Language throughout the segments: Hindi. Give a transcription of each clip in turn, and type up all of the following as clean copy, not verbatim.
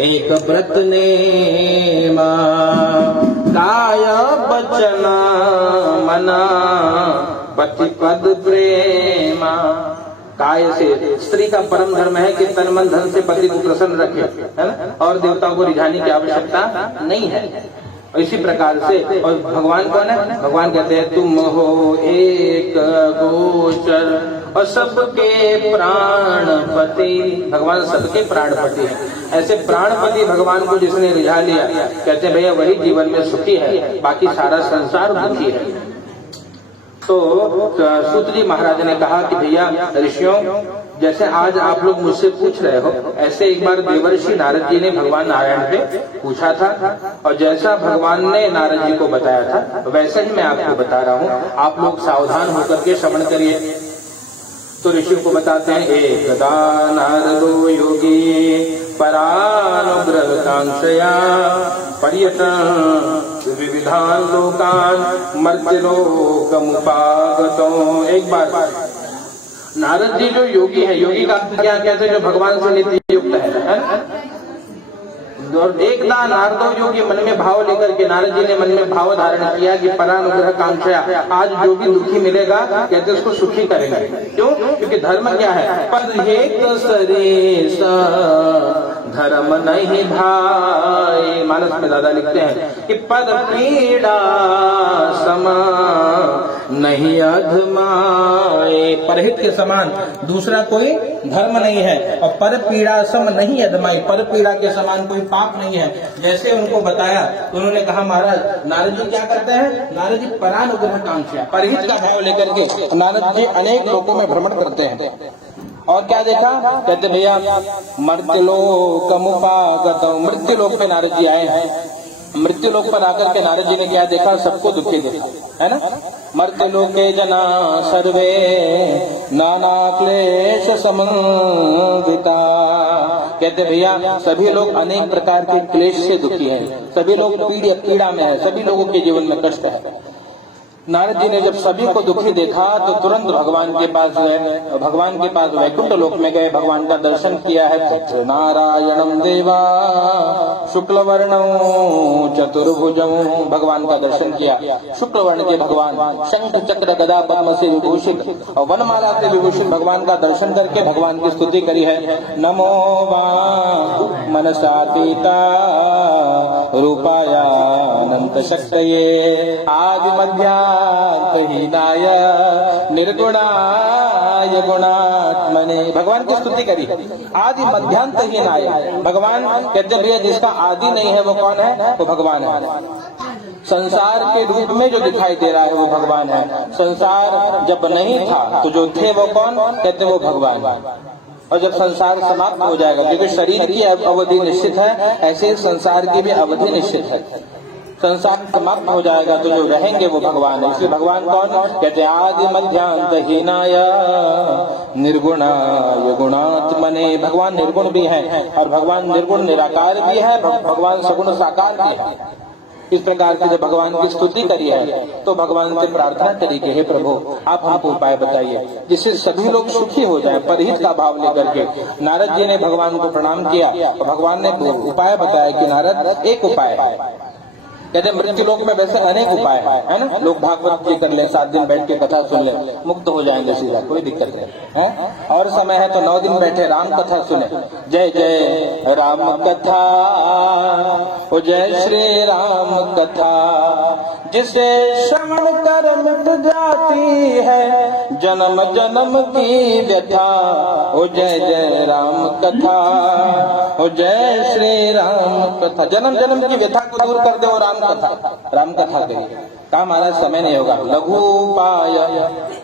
एक व्रत नेमा काय बचन मना पति पद प्रेमा। काय से स्त्री का परम धर्म है कि तन मन धन से पति को प्रसन्न रखे, है ना, और देवताओं को रिझाने की आवश्यकता नहीं है। इसी प्रकार से, और भगवान कौन है? भगवान कहते हैं तुम हो एक गोचर और सबके प्राणपति। भगवान सबके प्राणपति है। ऐसे प्राणपति भगवान को जिसने रिझा लिया, कहते हैं भैया वही जीवन में सुखी है, बाकी सारा संसार दुखी है। तो सूत जी महाराज ने कहा कि भैया ऋषियों, जैसे आज आप लोग मुझसे पूछ रहे हो, ऐसे एक बार देवर्षि नारद जी ने भगवान नारायण से पूछा था, और जैसा भगवान ने नारद जी को बताया था वैसे ही मैं आपको बता रहा हूँ। आप लोग सावधान होकर के श्रवण करिए। तो ऋषियों को बताते हैं, एकदा नारदो योगी परानुग्रह कांक्षया पर्यटन विविधान लोकान मर्त्यलोकमुपागतो। एक बार नारद जी जो योगी है, योगी का क्या कहते हैं? जो भगवान से नित्य युक्त है। और एकदा नारदो योगी मन में भाव लेकर के नारद जी ने मन में भाव धारण किया कि परानुग्रह कांक्षया, आज जो भी दुखी मिलेगा कहते उसको सुखी करेंगे। क्यों? क्योंकि धर्म क्या है? पद हेत सरेश धर्म नहीं भाई। मानस में दादा लिखते हैं कि पद पीड़ा सम नहीं अधमाए। परहित के समान दूसरा कोई धर्म नहीं है, और पर पीड़ा सम नहीं अधमाई, पर पीड़ा के समान कोई पाप नहीं है। जैसे उनको बताया तो उन्होंने कहा महाराज नारद जी क्या करते हैं? नारद जी परानुग्रह कांक्षा, परहित का भाव लेकर के नारद जी अनेक लोगों में भ्रमण करते हैं। और क्या देखा? कहते भैया मर्त्यलोकमुपागत, मृत्युलोक पे नारद जी आए हैं। मृत्युलोक पर आकर के नारद जी ने क्या देखा? सबको दुखी देखा, है ना। मर्त्यलोके जना सर्वे नाना क्लेश समन्विता। कहते भैया सभी लोग अनेक प्रकार के क्लेश से दुखी हैं, सभी लोग पीड़ा में है, सभी लोगों के जीवन में कष्ट है। नारद जी ने जब सभी को दुखी देखा तो तुरंत भगवान के पास गए, भगवान के पास वैकुंठ लोक में गए, भगवान का दर्शन किया है। नारायणम देवा शुक्ल वर्णो चतुर्भुजम, भगवान का दर्शन किया। शुक्ल वर्ण के भगवान, शंख चक्र गदा पद्म से विभूषित और वनमाला से विभूषित भगवान का दर्शन करके भगवान की स्तुति करी है। नमो वा मनसातीता रूपाया अनंत शक्तये आदि मध्या हीनाय निर्गुणाय गुणात्मने। भगवान की स्तुति करी। आदि मध्यांत हीनाय, भगवान कहते हैं जिसका आदि नहीं है वो कौन है? वो भगवान है। संसार के रूप में जो दिखाई दे रहा है वो भगवान है। संसार जब नहीं था तो जो थे वो कौन? कहते वो भगवान। और जब संसार समाप्त हो जाएगा, क्योंकि शरीर की अवधि निश्चित है, ऐसे संसार की भी अवधि निश्चित है। संसार समाप्त हो जाएगा तो जो रहेंगे वो भगवान है। इसलिए भगवान कौन? कहते आदि मध्यांत हीनाय निर्गुणाय गुणात्मने। भगवान निर्गुण भी है और भगवान निर्गुण निराकार भी है, भगवान सगुण साकार भी है। इस प्रकार की जब भगवान की स्तुति करी है तो भगवान से प्रार्थना करी कि हे प्रभु आप हमको उपाय बताइए जिससे सभी लोग सुखी हो जाएं, परहित का भाव लेकर के। नारद जी ने भगवान को प्रणाम किया और भगवान ने उपाय बताया कि नारद एक उपाय है। कहते मृत्यु लोक में वैसे अनेक उपाय है ना। लोग भागवत की कर ले, 7 दिन बैठ के कथा सुन ले, मुक्त हो जाएंगे सीधा, कोई दिक्कत नहीं है। और समय है तो 9 दिन बैठे राम कथा सुने। जय जय राम कथा, ओ जय श्री राम कथा, जिसे श्रवण कर मिट जाती है जन्म जन्म की व्यथा। ओ जय जय राम कथा, ओ जय श्री राम कथा। जन्म जन्म की व्यथा को दूर कर दो राम कथा करिए। कहा महाराज समय नहीं होगा, लघु उपाय,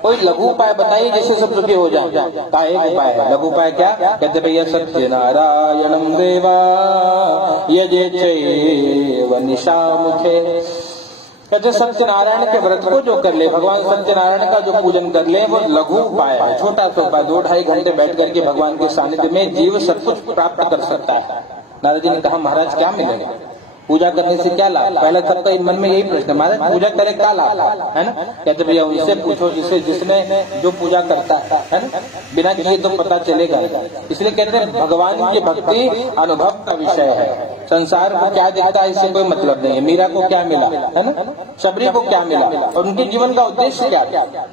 कोई लघु उपाय बताइए जिससे सब सुखी हो जाए। कहा एक उपाय है। लघु उपाय क्या? कहते भैया सत्य नारायणम देवा यजे चैव निशा मुखे। कहते सत्यनारायण के व्रत को जो कर ले, भगवान सत्यनारायण का जो पूजन कर ले, वो लघु उपाय है, छोटा सा उपाय। 2-2.5 घंटे बैठ करके भगवान के सानिध्य में जीव सब कुछ प्राप्त कर सकता है। नारद जी ने कहा महाराज क्या मिलेगा? पूजा करने से क्या लाभ? पहले सबका मन में यही प्रश्न है, महाराज पूजा करे क्या लाभ है ना? कहते भैया उनसे पूछो जिसने जो पूजा करता है ना, बिना किए तो पता चलेगा। इसलिए कहते हैं भगवान की भक्ति अनुभव का विषय है। संसार को क्या दिखता है इससे कोई मतलब नहीं है। मीरा को क्या मिला है ना, शबरी को क्या मिला, और उनके जीवन का उद्देश्य क्या था?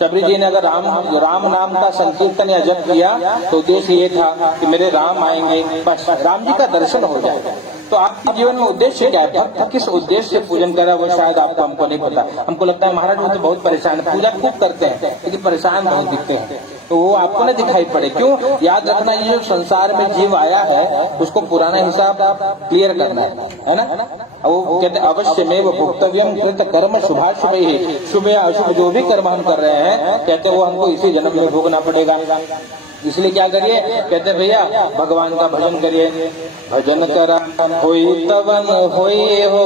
शबरी जी ने अगर राम नाम का संकीर्तन या जप किया तो उद्देश्य ये था कि मेरे राम आएंगे, बस राम जी का दर्शन हो जाएगा। तो आपके जीवन में उद्देश्य क्या है? भक्त किस उद्देश्य से पूजन कर रहा है वो शायद आपको हमको नहीं पता। हमको लगता है महाराज वो तो बहुत परेशान है, पूजा खूब करते हैं लेकिन परेशान बहुत दिखते हैं, तो वो आपको न दिखाई पड़े। क्यों? याद रखना, ये जो संसार में जीव आया है उसको पुराना हिसाब क्लियर करना है ना। वो कहते अवश्य में वो भुक्तव्यम कृत कर्म शुभाशुभ ही, शुभ या अशुभ जो भी कर्म हम कर रहे हैं कहते वो हमको इसी जन्म में भोगना पड़ेगा। इसलिए क्या करिए? कहते भैया भगवान का भजन करिए। भजन करा होई तवन होई हो,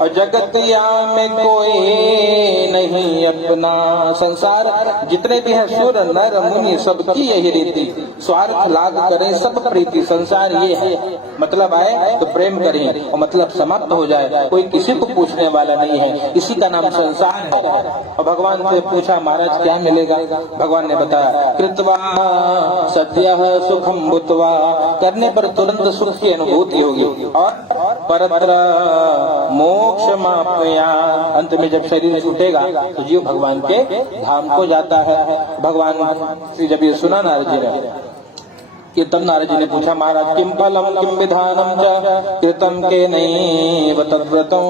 और जगतिया में कोई नहीं अपना। संसार जितने भी हैं सुर नर मुनि सबकी यही रीति, स्वार्थ लाग करें सब प्रीति। संसार ये है, मतलब आए तो प्रेम करें और मतलब समाप्त हो जाए, कोई किसी को पूछने वाला नहीं है, इसी का नाम संसार है। और भगवान से पूछा महाराज क्या मिलेगा? भगवान ने बताया कृत्वा सद्यः सुखम भूत्वा, करने पर तुरंत सुख की अनुभूति होगी, और परत्र मोक्ष मापया, अंत में जब शरीर छूटेगा तो जीव भगवान के धाम को जाता है। भगवान से जब ये सुना नारद जी ने कि तब नारद जी ने पूछा महाराज किम फलम किम विधानम च कृतम के नैव तद्व्रतो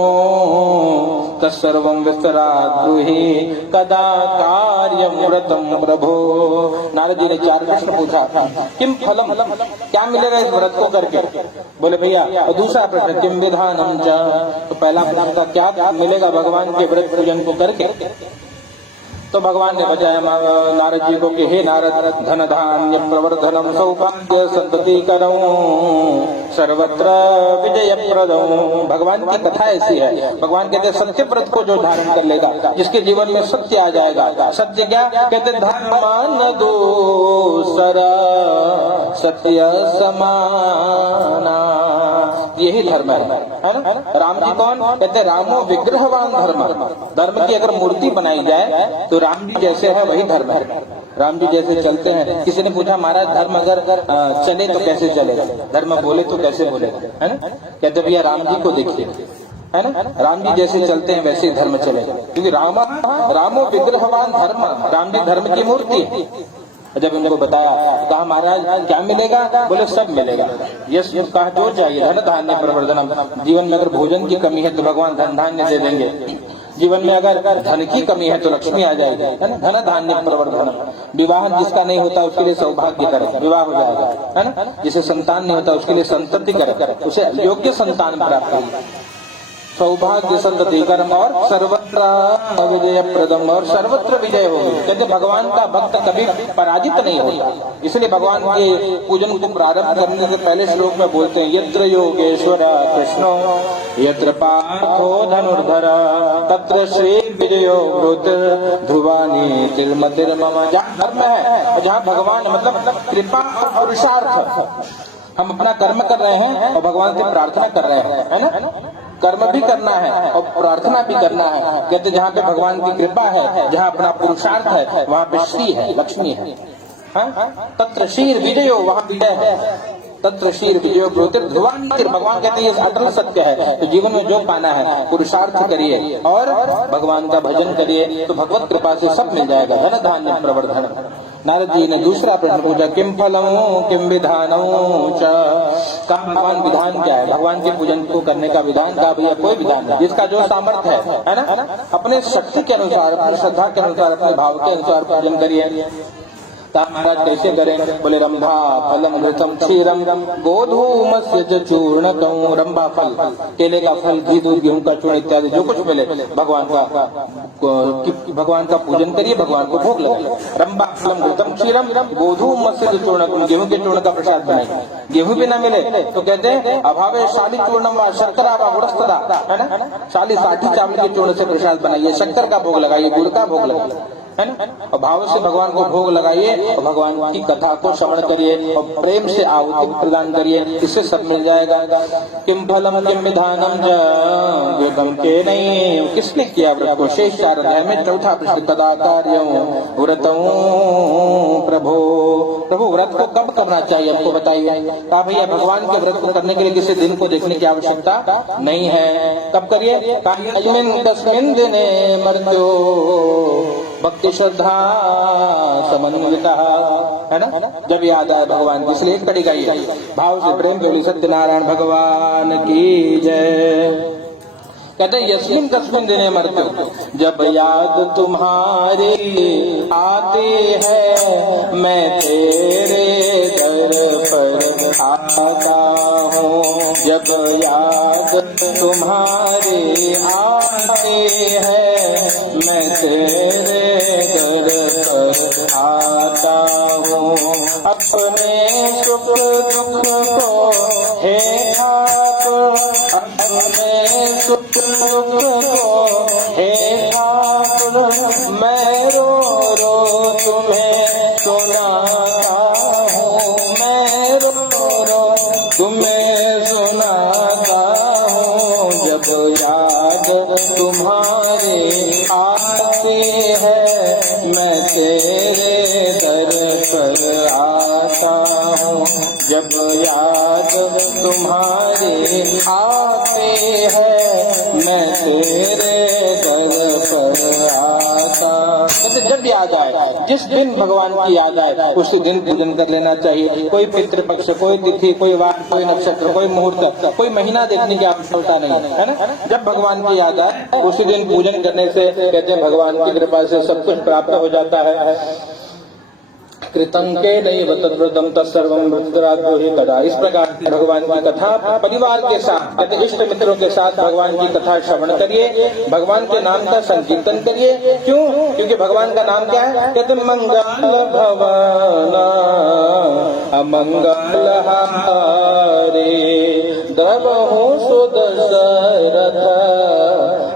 तत्सर्वं विस्तरात् ब्रूहि कदा कार्यं व्रतं प्रभो। नारद जी ने 4 प्रश्न पूछा, किम फलम क्या मिलेगा इस व्रत को करके? बोले भैया। और दूसरा प्रश्न किम विधानम च, तो पहला प्रश्न था क्या मिलेगा भगवान के व्रत पूजन को करके? तो भगवान ने बताया नारद जी को कि हे नारद धन धान्य प्रवर्धनम सौभाग्य संतति करऊं सर्वत्र विजय प्रदऊं। भगवान की कथा ऐसी है, भगवान कहते सत्य व्रत को जो धारण कर लेगा, जिसके जीवन में सत्य आ जाएगा। सत्य क्या कहते? धर्मान दूसरा सत्य समाना, यही धर्म है ना। राम जी कौन? कहते रामो विग्रहवान धर्म। धर्म की अगर मूर्ति बनाई जाए तो राम जी जैसे है वही धर्म है। राम जी जैसे चलते हैं। किसी ने पूछा महाराज धर्म अगर चले तो कैसे चलेगा? धर्म बोले तो कैसे बोलेगा, है ना? कहते भैया राम जी को देखिए, है ना, राम जी जैसे चलते हैं वैसे धर्म चलेगा, क्योंकि रामो विग्रहवान धर्म, राम जी धर्म की मूर्ति है। जब उनको बताया कहा महाराज क्या मिलेगा? बोले सब मिलेगा। यश कहा जो चाहिए, धन धान्य प्रवर्धनम। जीवन में अगर भोजन की कमी है तो भगवान धन धान्य दे देंगे। जीवन में अगर धन की कमी है तो लक्ष्मी आ जाएगी, है ना। धन धान्य प्रवर्धनम। विवाह जिसका नहीं होता उसके लिए सौभाग्य करे, विवाह हो जाएगा, है ना। जिसे संतान नहीं होता उसके लिए संतति करे, उसे योग्य संतान प्राप्त होगी। सौभाग्य संतति कर्म और सर्वत्र विजय प्रदम, और सर्वत्र विजय होगी। कहते भगवान का भक्त कभी पराजित नहीं होता। इसलिए भगवान के पूजन को प्रारंभ करने के पहले श्लोक में बोलते हैं यत्र योगेश्वर कृष्णो यत्र पार्थो धनुर्धर तत्र श्री विजयो ब्रूत ध्रुवानी तिर्मतिर्मम। जहाँ धर्म है और जहाँ भगवान मतलब कृपा और पुरुषार्थ, हम अपना कर्म कर रहे हैं और भगवान से प्रार्थना कर रहे हैं, है ना। कर्म भी करना है और प्रार्थना भी करना है। कहते जहाँ पे भगवान की कृपा है, जहाँ अपना पुरुषार्थ है, वहाँ पे श्री है, लक्ष्मी है। तत्र शीर विजयो, वहाँ विजय है। तत्र शीर विजयो ब्रूते ध्रुवानी। भगवान कहते हैं ये अटल सत्य है। तो जीवन में जो पाना है पुरुषार्थ करिए और भगवान का भजन करिए तो भगवत कृपा से सब मिल जाएगा। धन धान्य प्रवर्धन। नारद जी ने दूसरा प्रश्न पूछा किम फलमो किम विधानो च, का भगवान विधान क्या है? भगवान के पूजन को करने का विधान का भैया कोई विधान नहीं, जिसका जो सामर्थ्य है ना, अपने शक्ति के अनुसार, अपनी श्रद्धा के अनुसार, अपने भाव के अनुसार पूजन करिए। महाराज कैसे करें? बोले रंभा फलम घृतम क्षीरम गोधूमस्य चूर्णकं। रंभा फल, केले का फल, घी दूध गेहूं का चूर्ण इत्यादि जो कुछ मिले भगवान का पूजन करिए, भगवान को भोग लगाइए। रंभा फलम घृतम क्षीरम गोधूमस्य चूर्णकं। गेहूं के चूर्ण का प्रसाद बनाइए। गेहूं भी न मिले तो कहते हैं अभावे शाली चूर्णम व शर्करा व गुड़स्तदा, है ना। शाली साठी चावल के चूर्ण से प्रसाद बनाइए, शक्कर का भोग लगाइए, गुड़ का भोग लगाइए। है ना। और भाव से भगवान को भोग लगाइए और भगवान की कथा को श्रवण करिए और प्रेम से आहुति प्रदान करिए, इससे सब मिल जाएगा। किम फलम किम विधानम जम के नहीं, किसने किया व्रत को? शेष 4 अध्याय में 4था प्रश्न, कदा कार्यं व्रतं प्रभो। प्रभु व्रत को कब करना चाहिए हमको बताइए। कहा भैया भगवान के व्रत को करने के लिए किसी दिन को देखने की आवश्यकता नहीं है। कब करिए? तस्मिन् दिने मर्त्यो भक्ति श्रद्धा समन्विता, है ना। जब याद आए भगवान की, इसलिए कड़ी गाइए भाव से प्रेम के लिए सत्यनारायण भगवान की जय। कहते यस्मिन कस्मिन दिने मर्त्यो, जब याद तुम्हारे आते हैं मैं तेरे दर पर आता हूँ। जब याद तुम्हारे आते हैं मैं तेरे दर पर आता हूँ। अपने सुख दुख को हे ठाकुर, अपने सुख हे ठाकुर, मैं रो रो तुम्हें सुनाता हूँ। मैं रो रो तुम्हें सुनाता हूँ। जब याद तुम्हारे आते हैं मैं तेरे दर पर आता हूँ। जब याद तुम्हारे आते हैं मैं तेरे दर पर आता। जब याद आए, जिस दिन भगवान की याद आए उसी दिन पूजन कर लेना चाहिए। कोई पितृपक्ष, कोई तिथि, कोई वार, कोई नक्षत्र, कोई मुहूर्त, कोई महीना देखने की आवश्यकता नहीं है ना। जब भगवान की याद आए उसी दिन पूजन करने से कहते हैं भगवान की कृपा से सब कुछ प्राप्त हो जाता है। कृतं के नैव तद्व्रतं तत्सर्वं भक्तराद्रोही कदा। इस प्रकार भगवान की कथा परिवार के साथ, कहते इष्ट मित्रों के साथ भगवान की कथा श्रवण करिए, भगवान के नाम का संकीर्तन करिए। क्यों? क्योंकि भगवान का नाम क्या है? कहते मंगल भवन अमंगल हारे, द्रवहु सुदशरथ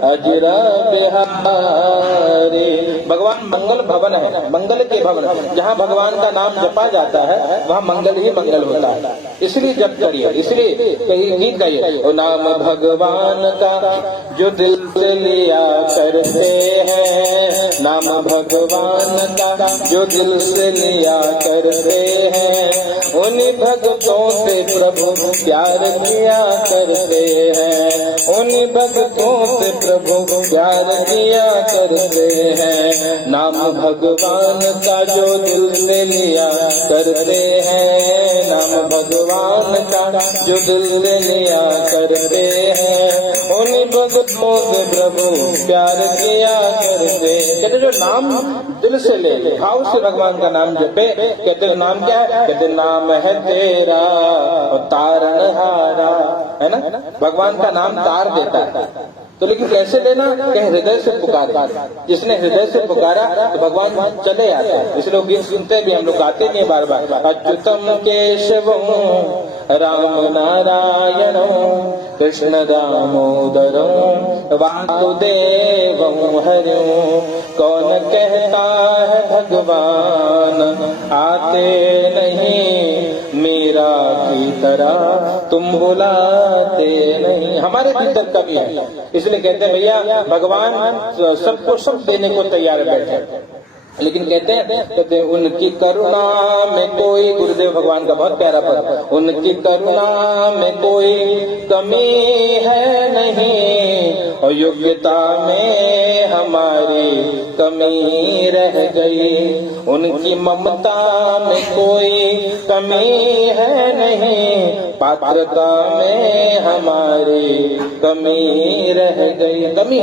अजर बिहारी। भगवान मंगल भवन है, मंगल के भवन। जहाँ भगवान का नाम जपा जाता है वहाँ मंगल ही मंगल होता है, इसलिए जप करिए। इसलिए कहीं गीत गाइए, ओ नाम भगवान का जो दिल से लिया करते हैं, नाम भगवान का जो दिल से लिया करते हैं, उन्हीं भक्तों से प्रभु प्यार किया करते हैं, उन्हीं भक्तों से प्रभु प्यार किया करते हैं। नाम भगवान का जो दिल से लिया करते हैं, नाम भगवान का जो दिल से लिया करते हैं, उन्हीं भक्तों से प्रभु प्यार किया करते। कहते जो नाम दिल से ले, भाव से भगवान का नाम जपे। कहते नाम क्या है? कहते नाम है तेरा और तारनहारा, है ना। भगवान का नाम तार देता है। तो लेकिन कैसे लेना? कहीं हृदय से पुकारा। जिसने हृदय से पुकारा तो भगवान चले आते हैं। इसलिए लोग गीत सुनते भी, हम लोग गाते नहीं बार बार, अच्युतम केशवम राम नारायण कृष्ण दामोदरम वासुदेवम हरिओम। कौन कहता है भगवान आते नहीं, मेरा की तरह तुम बुलाते नहीं। हमारे भीतर कमी है, इसलिए कहते हैं भैया भगवान सबको सब देने को तैयार बैठे। लेकिन कहते हैं उनकी करुणा में कोई, गुरुदेव भगवान का बहुत प्यारा पद, उनकी करुणा में कोई कमी है नहीं, और योग्यता में हमारी कमी रह गई। उनकी ममता में कोई कमी है नहीं, पात्रता में हमारी कमी रह गई। कमी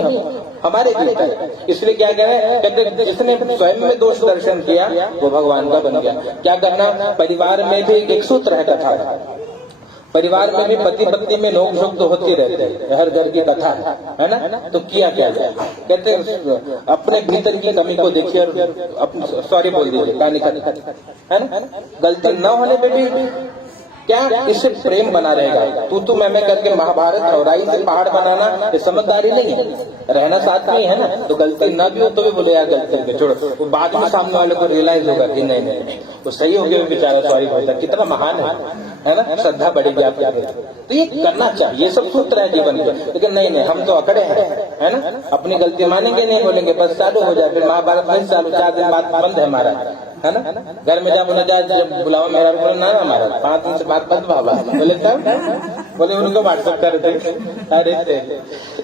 हमारे भीतर, इसलिए क्या कहें? कहते जिसने स्वयं में दोष दर्शन किया वो भगवान का बन गया। क्या करना? परिवार में भी एक सूत्र है कथा, परिवार में भी पति पत्नी में नोक झोंक तो होती रहती है, हर घर की कथा है ना। तो किया क्या जाए? कहते अपने भीतर की कमी को देखिए और सॉरी बोल दीजिए, है ना। गलती न होने पे भी क्या इससे प्रेम बना रहेगा। तू मैं करके महाभारत हौराई से पहाड़ बनाना ये समझदारी नहीं है। रहना साथ में ही है ना, तो गलती ना भी हो तो भी बोले यार गलती है छोड़ो, वो बाद में सामने वाले को रियलाइज होगा कि नहीं नहीं वो सही हो गया, बेचारा सॉरी होता कितना महान है ना, श्रद्धा बढ़ेगी आपके। तो ये करना चाहिए, ये सब सूत्र है जीवन के। लेकिन नहीं हम तो अकड़े हैं, है ना, अपनी गलती मानेंगे नहीं, बोलेंगे बस चालू हो जाए, फिर महाभारत नहीं चालू, 4 दिन बाद बंद है हमारा, है ना। घर में जब जब बुलावा मेरा ना हमारा 5 दिन से बात बंद बाबा बोले तब बोले उनको व्हाट्सएप कर दे। अरे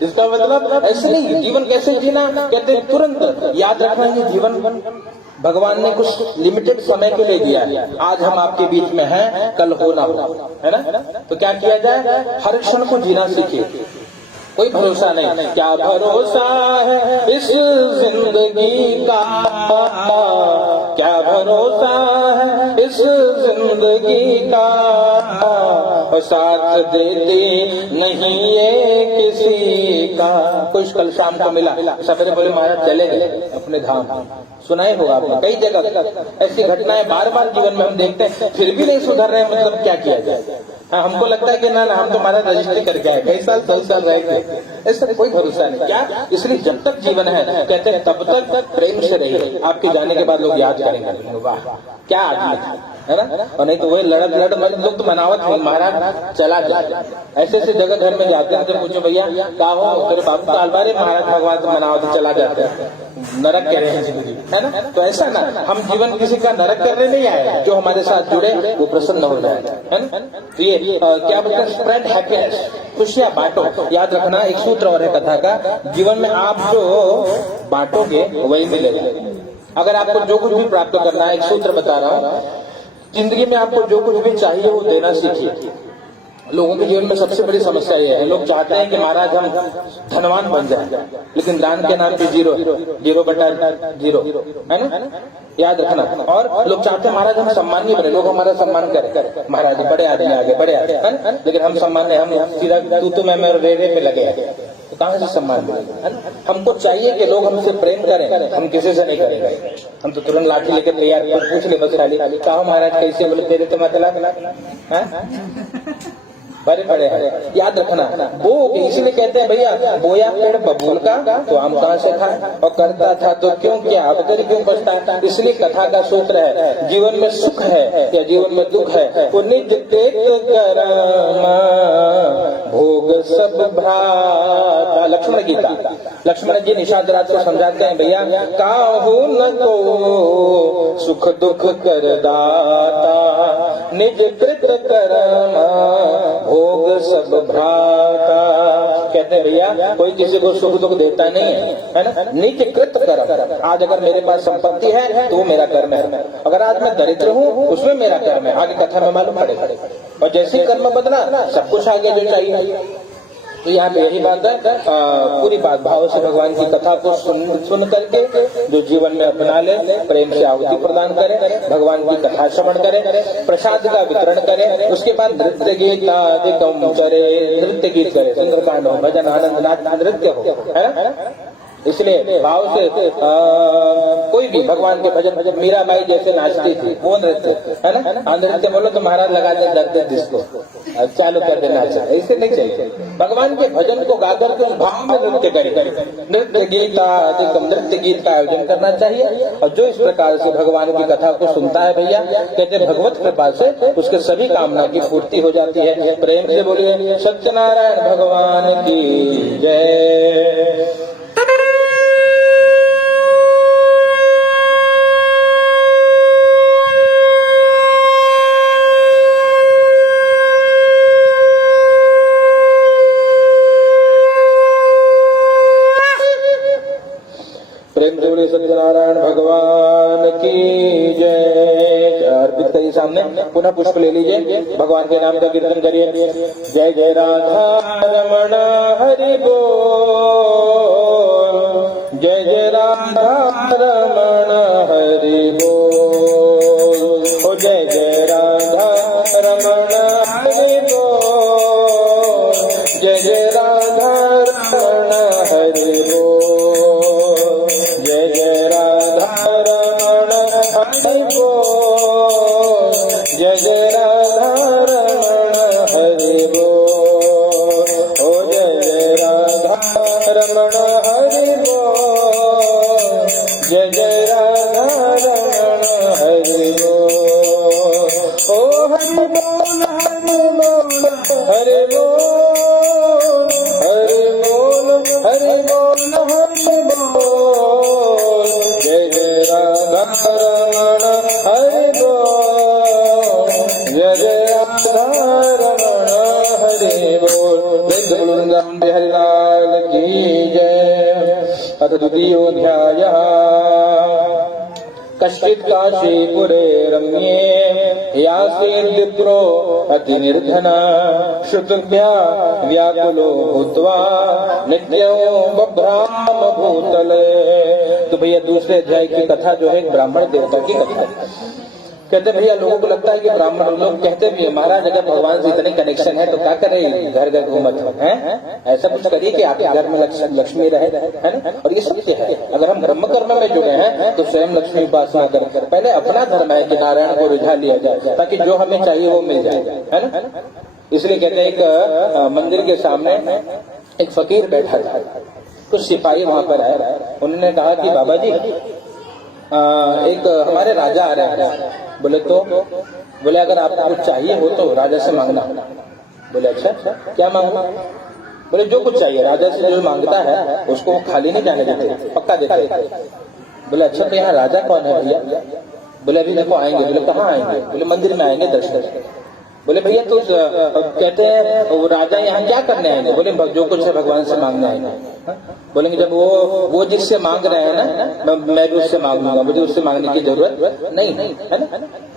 इसका मतलब ऐसे नहीं, जीवन कैसे जीना कहते तुरंत याद रखना है। जीवन भगवान ने कुछ लिमिटेड समय के लिए दिया है। आज हम आपके बीच में हैं, कल हो ना हो, है ना। तो क्या किया जाए, हर क्षण को जीना सीखिए। कोई भरोसा नहीं, क्या भरोसा है इस जिंदगी का, क्या भरोसा है इस जिंदगी का, साथ देती नहीं ये किसी का। कुछ कल शाम को मिला, सवेरे बोले महाराज चले गए अपने धाम। सुना ही होगा आपने, कई जगह ऐसी घटनाएं बार बार जीवन में हम देखते हैं, फिर भी नहीं सुधर रहे, मतलब क्या किया जाए। हमको लगता है कि ना हम तो हमारा रजिस्ट्री करके आए, कई साल 2 साल रह गए, ऐसा कोई भरोसा नहीं। क्या इसलिए जब तक जीवन है कहते हैं तब तक प्रेम से रहिए। आपके जाने के बाद लोग याद करेंगे वाह क्या आदमी है ना, और नहीं तो वही लड़ मर लोग तो मनावत है महाराज चला जाए। ऐसे ऐसे जगह घर में जाते हैं तो पूछो भैया क्या हो, तेरे बाबू का अलबारे महाराज भगवान से मनावत चला जाते हैं, नरक कह रहे हैं जिंदगी, है ना। तो ऐसा ना, हम जीवन किसी का नरक करने नहीं आए, जो हमारे साथ जुड़े वो प्रसन्न हो जाए, है ना। तो ये क्या बोलते हैं, स्प्रेड हैप्पीनेस, खुशियां बांटो। याद रखना एक सूत्र और है कथा का, जीवन में आप जो बांटोगे वही मिलेगा। अगर आपको जो कुछ भी प्राप्त करना है, एक सूत्र बता रहा हूँ, जिंदगी में आपको जो कुछ भी चाहिए वो देना सीखिए। लोगों के जीवन में सबसे बड़ी समस्या ये है, लोग चाहते हैं कि महाराज हम धनवान बन जाए, लेकिन दान के नाम पे 0/0 है ना, याद रखना। और लोग चाहते हैं महाराज हम सम्मानीय बने, लोग हमारा सम्मान करें, महाराज बड़े आदमी आगे बड़े आगे, है ना। लेकिन हम सम्मान नहीं, हम सीधा तू मैं रे पे लगे हैं, तो कहाँ से सम्मान मिलेगा। हमको चाहिए कि लोग हमसे प्रेम करें, हम किसी से नहीं करेंगे। हम तो तुरंत लाठी लेके तैयार पूछ ले बस खाली कहा महाराज कैसे, बोले तेरे तो मतलब बड़े बड़े हैं। याद रखना वो इसलिए कहते हैं भैया बोया पेड़ बबूल का तो आम कहाँ से खाए, और करता था तो क्यों क्या अब तेरे क्यों पछता। इसलिए कथा का सूत्र है, जीवन में सुख है या जीवन में दुख है, वो निज तेत करमा भोग सब भ्राता। लक्ष्मण गीता, लक्ष्मण जी निषाद राज को समझाते हैं भैया काहू न को सुख दुख कर दाता, निज कृत कर्मा भोग सब भ्राता। कहते हैं भैया कोई किसी को सुख दुख देता नहीं है ना, निज कृत कर्म। आज अगर मेरे पास संपत्ति है तो वो मेरा कर्म है, अगर आज मैं दरिद्र हूँ उसमें मेरा कर्म है, आगे कथा में मालूम पड़ेगा। और जैसे कर्म बदला सब कुछ आगे जो चाहिए। तो यहाँ पे यही बात है, पूरी बात भाव से भगवान की कथा को सुन करके जो जीवन में अपना ले, प्रेम से आहुति प्रदान करें, भगवान की कथा श्रवण करें, प्रसाद का वितरण करें, उसके बाद नृत्य गीत आदिकम करे, नृत्य गीत करे, सुंदरकांड हो, भजन आनंद नाथ नृत्य हो, है। इसलिए भाव से कोई भी भगवान के भजन, मीराबाई जैसे नाचती थी वो नृत्य, है ना। नृत्य बोलो तो महाराज लगा दे दर्द जिसको चालू कर देना चाहिए, ऐसे नहीं चाहिए। भगवान के भजन को गाकर के भाव में नृत्य करें, नृत्य गीत नृत्य गीत का आयोजन करना चाहिए। और जो इस प्रकार से भगवान की कथा को सुनता है भैया कहते भगवत कृपा से उसके सभी कामना की पूर्ति हो जाती है। प्रेम से बोलिए सत्यनारायण भगवान की जय। सत्यनारायण भगवान की जय। अर्पित करिए सामने, पुनः पुष्प ले लीजिए, भगवान के नाम का कीर्तन करिए। जय जय राधा रमण हरि बोल, जय जय राधा रमण हरि बोल, ओ जय जय राधा रमण हरि बोल, जय जय राधा रमण हरि बोल, जय जय राधा रमण हरि बोल, जय जय राधा रमण हरे बोल हरे बोल हरे बोल हरे बोल जय जय राधा रमण हरे बोल जय जय राधा रमण हरे बोल जय वृंदावन बिहारी लाल की जय। अथ द्वितीयोऽध्यायः कश्चित् काशीपुरे रम्ये यासीद्विप्रो अतिनिर्धनः श्रुतभ्या व्याकुलो भूत्वा नित्यं बभ्राम भूतले। तो भैया दूसरे अध्याय की कथा जो है ब्राह्मण देवता की कथा। कहते भैया लोगों को लगता है कि ब्राह्मण लोग कहते भी है महाराज अगर भगवान से इतने कनेक्शन है तो क्या करें घर घर घूमत है, ऐसा कुछ करिए कि आपके घर में लक्ष्मी रहे, है ना। और ये सत्य है। अगर हम ब्रह्म कर्म में जुड़े हैं तो स्वयं लक्ष्मी उपासना करें। पहले अपना धर्म है कि नारायण को रिझा लिया जाए ताकि जो हमें चाहिए वो मिल जाए, है ना। इसलिए कहते हैं एक मंदिर के सामने एक फकीर बैठा था, कुछ सिपाही वहां पर आए। उन्होंने कहा कि बाबा जी एक हमारे राजा आ रहे हैं। बोले तो बोले अगर आपको कुछ चाहिए हो तो राजा से मांगना। बोले अच्छा क्या मांगना। बोले जो कुछ चाहिए। राजा से जो मांगता है उसको खाली नहीं जाने देते, पक्का देते। बोले अच्छा तो यहाँ राजा कौन है भैया। बोले अभी देखो आएंगे। बोले कहाँ आएंगे। बोले मंदिर में आएंगे दर्शन। बोले भैया तो कहते हैं वो राजा यहाँ क्या करने आएंगे। बोले जो कुछ है भगवान से मांगने आएंगे। बोलेंगे जब वो जिससे मांग रहे हैं ना मैं भी उससे मांग लूंगा, मुझे उससे मांगने की जरूरत नहीं है ना।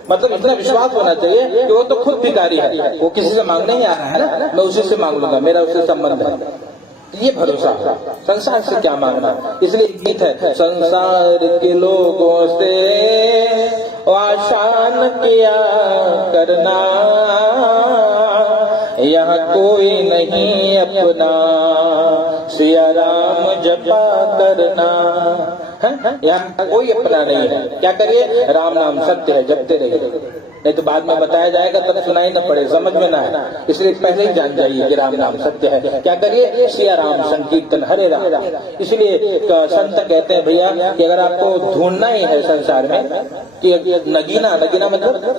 मतलब इतना विश्वास होना चाहिए कि वो तो खुद भिखारी है, वो किसी से मांगने ही आ रहा है ना, मैं उसी से मांग लूंगा, मेरा उससे संबंध है। ये भरोसा है। संसार से क्या मांगना। इसलिए गीत है संसार के लोगों से आसान किया करना, यहाँ कोई नहीं अपना, सिया राम जपा करना। यहाँ कोई अपना नहीं है। क्या करिए राम नाम सत्य है, जपते रहिए, नहीं तो बाद में बताया जाएगा तब सुनाई न पड़े, समझ में ना है। इसलिए पहले ही जान जाइए कि राम नाम सत्य है। क्या करिए सिया राम संकीर्तन हरे राम। इसलिए संत कहते हैं भैया कि अगर आपको ढूंढना ही है संसार में कि नगीना मतलब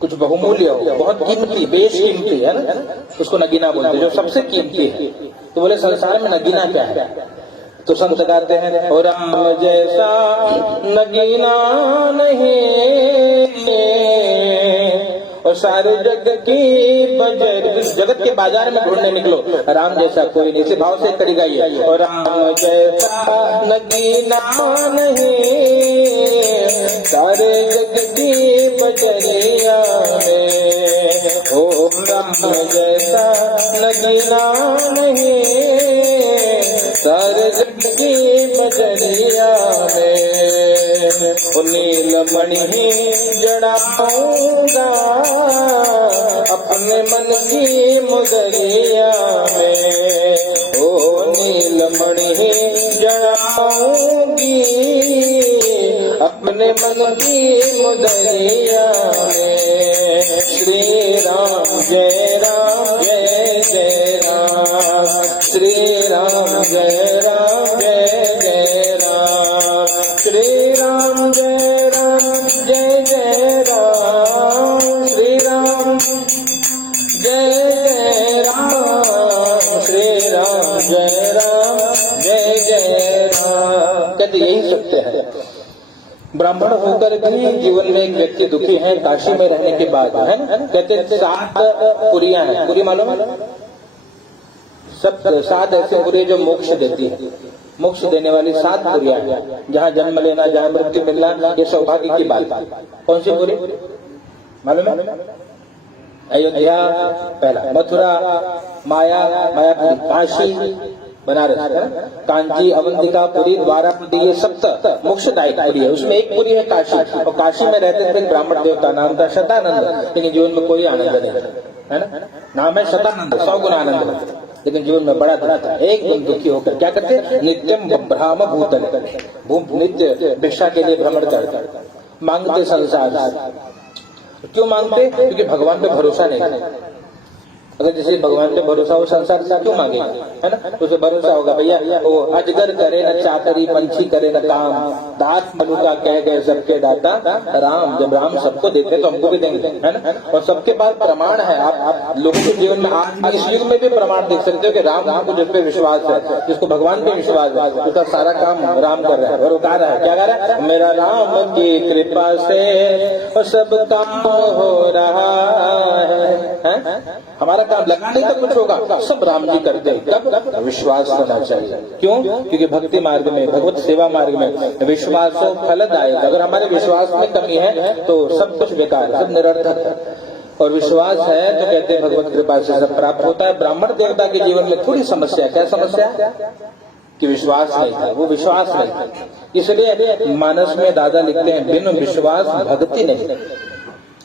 कुछ बहुमूल्य हो, बहुत कीमती, बेशकीमती है ना, उसको नगीना बोलते हैं, जो सबसे कीमती है। तो बोले संसार में नगीना क्या है। तो संत गाते हैं और राम जैसा नगीना नहीं और सारे जग की बजर, जगत के बाजार में ढूंढने निकलो, राम जैसा कोई नहीं। इसी भाव से कड़ी गई है। और राम जैसा नगीना नहीं सारे जग की बजरिया में, ओ राम जैसा नगीना नहीं सारे जग की बजरिया में, नीलमणि ही जड़ाऊंगा अपने मन की मुदरिया में, ओ नीलमणि ही जड़ाऊंगी अपने मन की मुदरिया में। श्री राम जय राम जय जय राम, श्री राम जय राम जय जय राम, श्री राम जय जय राम, श्री राम जय राम, श्री राम जय जय राम। कहते यही सत्य है। ब्राह्मण होकर भी जीवन में एक व्यक्ति दुखी है काशी में रहने के बाद, है ना। कहते 7 पुरियां हैं। पुरी मालूम है, सब 7 ऐसे पुरी जो मोक्ष देती है, मोक्ष देने वाली 7 पुरियां हैं, जहाँ जन्म लेना, जहाँ मृत्यु मिलना, ये सौभाग्य की बात। कौन सी पुरी मालूम है। अयोध्या पहला, मथुरा मायापुरी, काशी बनारस, कांची, अवंतिका, पुरी, द्वारापति, ये 7 मोक्षदायक पुरी है। उसमें एक पुरी है काशी, और काशी में रहते थे ब्राह्मण देवता, नाम था शतानंद, लेकिन जीवन में कोई आनंद नहीं है ना। नाम है शतानंद, 100 गुना आनंद, लेकिन जीवन में बड़ा दुख था। एक दिन दुखी होकर क्या करते, नित्यम ब्रह्म भूतल, नित्य भिक्षा के लिए भ्रमण करते, मांगते संसार। क्यों मांगते, क्योंकि भगवान पे भरोसा नहीं। अगर जैसे भगवान पे भरोसा हो संसार से क्यों मांगे, है ना? तो उसे भरोसा होगा भैया वो अजगर करे न चाकरी, पंछी करे न काम, दास मनुका कह गए सबके दाता राम। जब राम सबको देते तो हमको भी देंगे, है ना? और सबके पास प्रमाण है। आप लोगों के जीवन में आप इस युग में भी प्रमाण देख सकते हो कि राम को जिस पे विश्वास है, जिसको भगवान पे विश्वास है, उसका सारा काम राम कर रहा है। और उतार रहा है, क्या कर रहा है? मेरा राम की कृपा से सब काम हो रहा है। हमारा काम लगाने तक कुछ होगा, सब राम जी करते हैं। तब विश्वास होना चाहिए। क्यों? क्योंकि भक्ति मार्ग में, भगवत सेवा मार्ग में विश्वासों फलदायक। अगर हमारे विश्वास में कमी है तो सब कुछ बेकार, सब निरर्थक है। और विश्वास है तो कहते हैं भगवत कृपा से सब प्राप्त होता है। ब्राह्मण देवता के जीवन में थोड़ी समस्या, क्या समस्या? कि विश्वास नहीं था, वो विश्वास नहीं था। इसलिए मानस में दादा लिखते हैं बिन विश्वास भक्ति नहीं,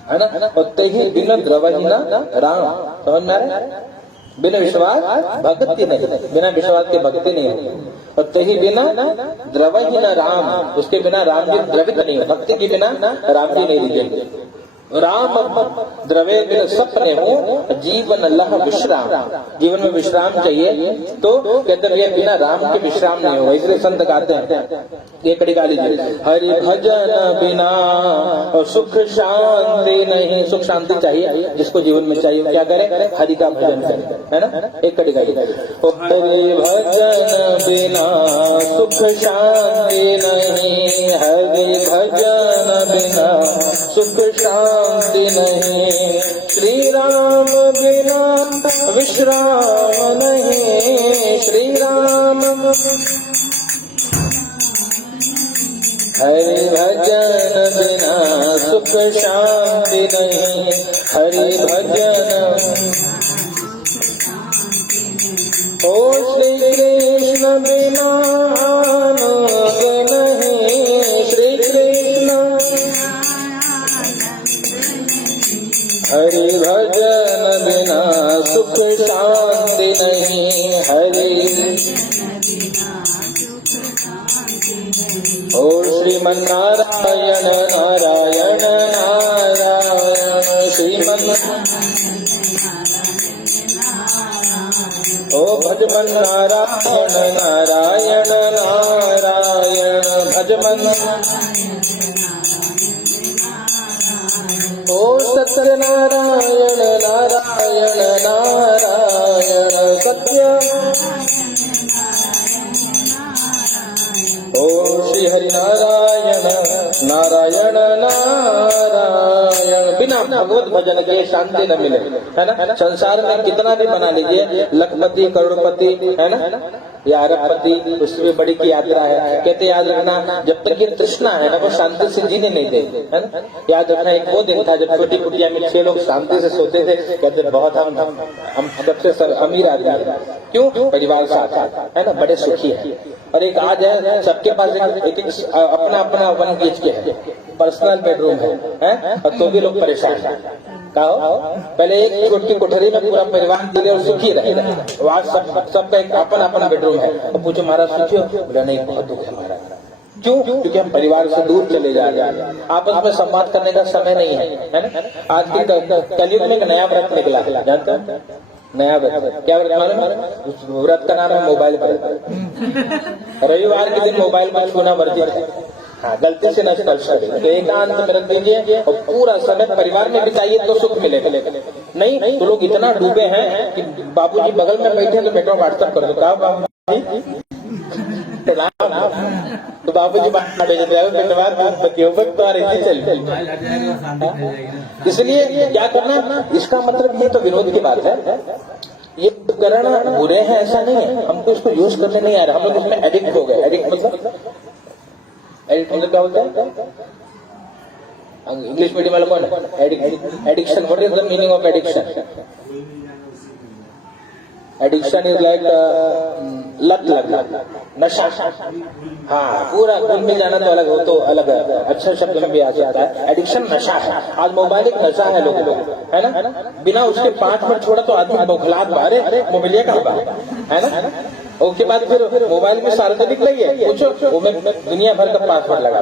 है ना? और तही बिन द्रवहीना राम। समझ में आ रहा है? बिना विश्वास भक्ति नहीं, बिना विश्वास के भक्ति नहीं होती। और तही बिना द्रवहीना राम, उसके बिना राम भी द्रवित नहीं है। भक्ति के बिना राम जी नहीं दिखेंगे। राम द्रवे बिन सपने हो जीवन लह विश्राम। जीवन में विश्राम चाहिए तो कहते हैं बिना राम के विश्राम नहीं होगा। इसलिए संत गाते हैं, ये कड़ी गा लीजिए, हरि भजन बिना और सुख शांति नहीं। सुख शांति चाहिए, जिसको जीवन में चाहिए क्या करे? हरि का भजन करे, है ना? एक कड़ी गाइए, हरि भजन बिना सुख शांति नहीं, हरि भजन बिना सुख शांति नहीं, श्री राम बिना विश्राम नहीं, श्री राम हरि भजन बिना सुख शांति नहीं, हरि भजन। ओ श्री कृष्ण बिना आनंद नहीं, श्री कृष्ण हरि भजन बिना सुख शांति नहीं, हरि। ओ श्रीमन्नारायण नारायण नारायण श्रीमन्। ओ भजमन नारायण नारायण नारायण भजमन। ओ सत्यनारायण नारायण नारायण सत्य। ओ श्री हरि नारायण नारायण नारायण। बिना भगवत भजन के शांति न मिले, है ना? संसार में कितना भी बना लीजिए, लखपति करोड़पति, है ना, या अरबपति, उससे भी बड़ी की यात्रा है। कहते याद रखना, जब तक ये तृष्णा है ना, वो शांति से जीने नहीं देते, है ना? याद रखना, एक वो दिन था जब छोटी कुटिया में 6 लोग शांति से सोते थे। कहते बहुत हम सबसे अमीर आदमी है। क्यों? परिवार साथ है ना, बड़े सुखी है। और एक आज है सबके पास एक अपना अपना 1 BHK है, पर्सनल बेडरूम है, और तो भी लोग परेशान है। कहो पहले एक छोटी कोठरी में पूरा परिवार दिले और सुखी रहे, आज सबका एक अपन अपन बेडरूम है। तो पूछो महाराज सुखी हो? बोला नहीं, बहुत दुख है महाराज। क्यों? क्योंकि हम परिवार से दूर चले जा रहे हैं, आपस में संवाद करने का समय नहीं है ना? आज की कलयुग में एक नया व्रत निकला, जानते हो? नया व्रत, क्या व्रत मालूम है? उस व्रत का नाम है मोबाइल व्रत। रविवार के दिन मोबाइल पर छूना वर्जित है। हाँ, गलती से न स्पर्श करें, एकांत में रख दीजिए और पूरा समय परिवार में बिताइए तो सुख मिलेगा। नहीं तो लोग इतना डूबे हैं कि बाबूजी बगल में बैठे तो बेटा व्हाट्सएप कर दो, बाबूजी तो बाबूजी इसलिए क्या करना? इसका मतलब ये तो विरोध की बात है। ये उपकरण बुरे हैं ऐसा नहीं है, हमको इसको यूज करने नहीं आ रहा, हम लोग इसमें एडिक्ट हो गए। एडिक्ट मतलब क्या होता है? इंग्लिश मीडियम वाला कौन है? Addiction. What is the meaning of addiction? Addiction is like लत लगना, नशा। हाँ, पूरा घुल मिल जाना तो अलग हो, तो अलग है, अच्छा शब्द में भी आ जाता है। एडिक्शन नशा है। आज मोबाइल एक नशा है लोगों को, है ना? बिना उसके 5 मिनट छोड़ा तो आदमी बौखलाहट बाहर मोबाइल का है ना? उसके बाद फिर मोबाइल में सार्वजनिक नहीं है, पूछो वो में दुनिया भर का पासवर्ड लगा,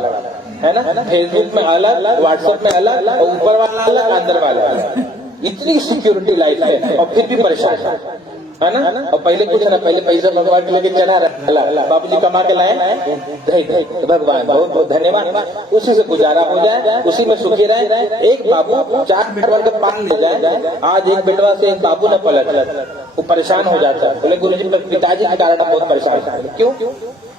है ना? फेसबुक में अलग, व्हाट्सएप में अलग, ऊपर वाला अलग, अंदर वाला अलग। इतनी सिक्योरिटी लाइफ है और फिर भी परेशान है ना। और पहले कुछ ना, पहले पैसा भगवान के लेके चला रहा, बाबू जी कमा के लाए, भगवान बहुत बहुत धन्यवाद, उसी से गुजारा हो जाए, उसी में सुखी रहे। एक बाबू 4 बेटवा के पान ले जाए, आज एक बेटवा से एक बाबू न पलट, वो परेशान हो जाता है। बोले गुरु जी पिताजी के कारण बहुत परेशान है। क्यों?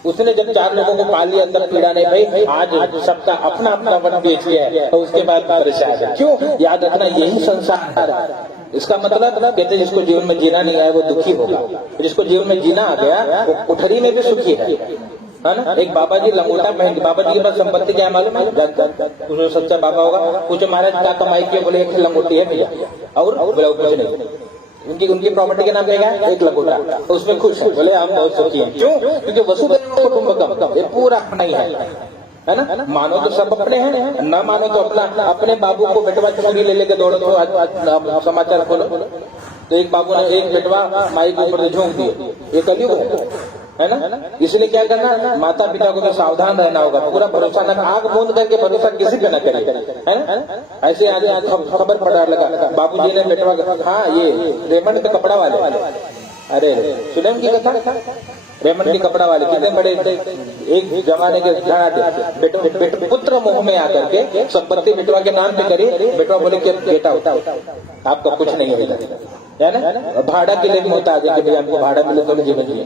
उसने जब 4 लोगों को पाल लिया अंदर पीड़ा नहीं भाई, आज सबका अपना अपना वन बेच लिया है, तो उसके बाद परेशान है। क्यों? याद रखना यही संसार है। इसका मतलब कहते जिसको जीवन में जीना नहीं आया वो दुखी होगा, जिसको जीवन में जीना आ गया वो कुठरी में भी सुखी है ना। एक बाबा जी लंगोटा पहन, बाबा जी के पास संपत्ति क्या है मालूम है? जानकर सच्चा बाबा होगा, पूछो महाराज क्या कमाई की? बोले एक लंगोटी है भैया, और बोला कुछ नहीं। उनकी प्रॉपर्टी के नाम क्या है? एक लंगोटा, तो उसमें खुश है। बोले हम बहुत सुखी हैं। क्यों? क्योंकि वसुधैव कुटुंबकम, ये पूरा अपना ही है ना। मानो तो सब अपने हैं, न मानो तो अपना। अपने बाबू को बेटवा चुरी ले लेके दौड़ो, तो समाचार खोलो तो एक बाबू ने एक बेटवा माई के ऊपर झोंक दिए, ये कलयुग है ना। इसलिए क्या करना, माता पिता को तो सावधान रहना होगा, पूरा भरोसा न, आग बूंद करके भरोसा किसी पे न करे, है ना। ऐसे आज खबर पड़ा लगा, बाबूजी ने बेटवा, हाँ ये रेमंड के कपड़ा वाले, अरे सुने उनकी कथा, रेमंड के कपड़ा वाले कितने बड़े एक जमाने के पुत्र मुंह में आकर के संपत्ति बेटवा के नाम पे करी, बेटवा बोले कि बेटा होता आपका कुछ नहीं होगा, है ना। भाड़ा के लिए होता है कि आपको भाड़ा मिले तो जीवन जिए,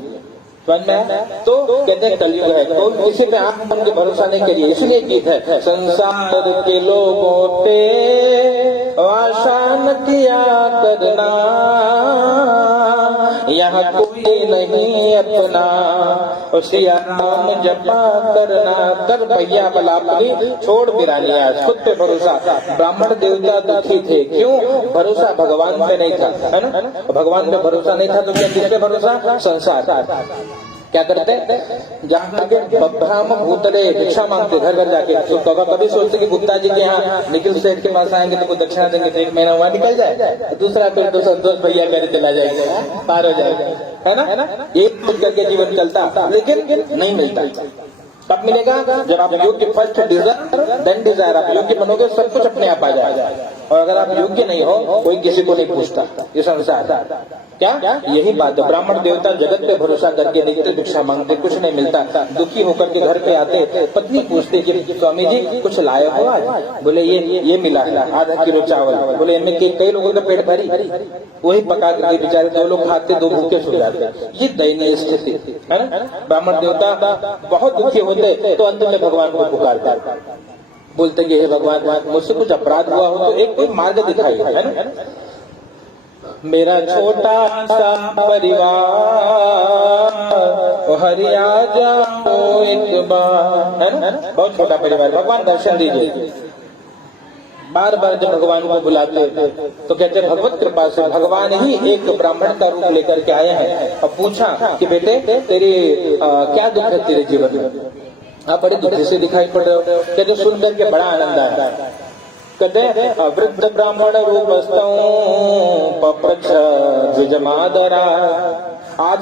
समझ में। तो कहते हैं कलयुग है, तो किसी पे आप उनके भरोसा नहीं करिए। इसलिए गीत है, संसार के लोगों पे आशा न किया करना, यहाँ कोई नहीं अपना, सिया नाम जपा करना। कर भैया बलापली छोड़ बिरानिया, खुद पे भरोसा। ब्राह्मण देवता दुखी थे, क्यों? भरोसा भगवान पे नहीं था, है ना। भगवान पे भरोसा नहीं था तो क्या किस पे भरोसा? संसार। क्या करते? जहाँ करके बब्राम भूतले भिक्षा मांगते घर घर जाके। तो कभी सोचते कि गुप्ता जी के यहाँ निखिल सेठ के पास आएंगे तो दक्षिणा देंगे तो 1 महीना वहाँ निकल जाए, दूसरा कोई तो संतोष भैया करे चला जाएगा, पार हो जाएगा, है ना। एक कुछ करके जीवन चलता, लेकिन नहीं मिलता। कब मिलेगा? जब आप योग्य फर्स्ट डिजायर देन डिजायर, आप योग्य बनोगे सब कुछ अपने आप आ जाएगा। और अगर आप योग्य नहीं हो, कोई किसी को नहीं पूछता, ये संसार क्या? यही बात है। ब्राह्मण देवता जगत पे भरोसा करके नित्य भिक्षा मांगते, कुछ नहीं मिलता, दुखी होकर के घर पे आते, पत्नी पूछते कि स्वामी जी कुछ लाए हो आज? बोले ये मिला है आधा किलो चावल। बोले इनमें कई लोगों का पेट भरी, वही पका करके बेचारे 2 लोग खाते, 2 भूखे सो जाते। ये दयनीय स्थिति है ना। ब्राह्मण देवता बहुत दुखी होते तो अंत में भगवान को पुकारता, बोलते कि हे भगवान मुझसे कुछ अपराध हुआ हो तो एक कोई मार्ग दिखाई, है ना। मेरा छोटा सा परिवार हरिया जाओ एक बार, है ना। बहुत छोटा परिवार, भगवान दर्शन दीजिए। बार बार जब भगवान को बुलाते तो कहते भगवत कृपा से भगवान ही एक ब्राह्मण का रूप लेकर के आए हैं और पूछा कि बेटे तेरी क्या दुख है तेरे जीवन में? आप बड़े दुखी से दिखाई पड़ रहे हो। कहते सुन करके बड़ा आनंद आया। कहते वृद्ध ब्राह्मण रूपस्थं पप्रच्छ द्विजमादरा। आज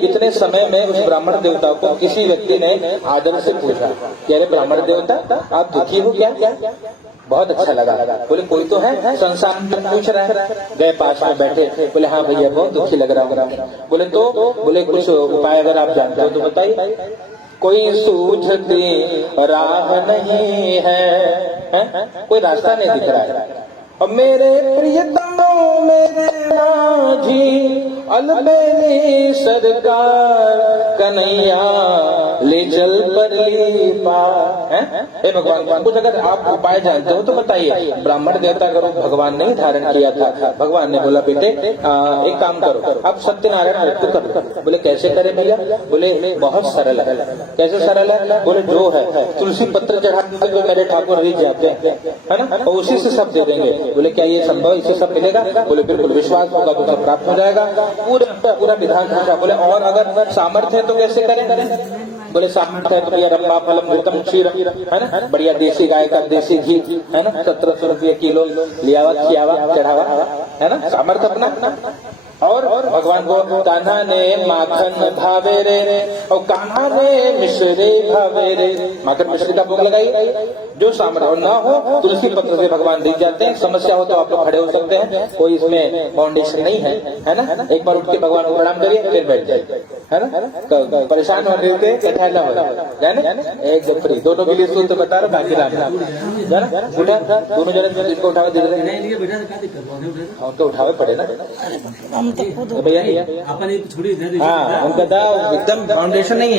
इतने समय में उस ब्राह्मण देवता को किसी व्यक्ति ने आदर से पूछा कि अरे ब्राह्मण देवता आप दुखी हो क्या? बहुत अच्छा लगा। बोले कोई तो है संसार में पूछ रहा है। गए पास में बैठे, बोले हाँ भैया बहुत दुखी लग रहा है। बोले कुछ उपाय अगर आप जानते हो तो बताइए। कोई सूझती राह नहीं है, कोई रास्ता नहीं दिख रहा है। और मेरे प्रियतमों मेरे माझी अलबेली सरकार कन्हैया ले चल पर ली पार। हे भगवान कुछ अगर आप उपाय जानते हो तो बताइए। ब्राह्मण देवता का रूप भगवान ने धारण किया था। भगवान ने बोला बेटे एक काम करो, आप सत्यनारायण मृत्यु करो। बोले कैसे करे भैया? बोले बहुत सरल है। कैसे सरल है? बोले जो है तुलसी पत्र चढ़ाते जो मेरे ठाकुर जी जाते हैं, है ना, और उसी से सब दे देंगे। बोले क्या ये संभव, इसे सब मिलेगा? बोले बिल्कुल, विश्वास होगा तो सब प्राप्त हो जाएगा। पूरा विधान पूछा। बोले और अगर सामर्थ्य है तो कैसे करें? बोले सामर्थ्य है तो भैया रंबा फलम घृतम क्षीर, है ना, बढ़िया देसी गाय का देसी घी, है ना, 1700 रुपये किलो लियावा खियावा चढ़ावा, है ना, सामर्थ्य अपना। और भगवान को कान्हा ने माखन भावे रे और कान्हा ने मिश्री भावे रे। माखन मिश्री का भोग लगाई। जो सामर्थ्य ना हो तुलसी पत्र से भगवान दिख जाते हैं। समस्या हो तो आप लोग खड़े हो सकते हैं, कोई इसमें फाउंडेशन नहीं है ना। एक बार उठ के भगवान को प्रणाम करिए फिर बैठ जाइए, है ना। तो परेशान हो रहे थे कथा ना हो एक फ्री दोनों के लिए सुन तो बता रहा बाकी राम उठा दोनों जने इसको उठावे दे रहे हैं तो उठावे पड़े ना भैया। हाँ उनका एकदम फाउंडेशन नहीं है।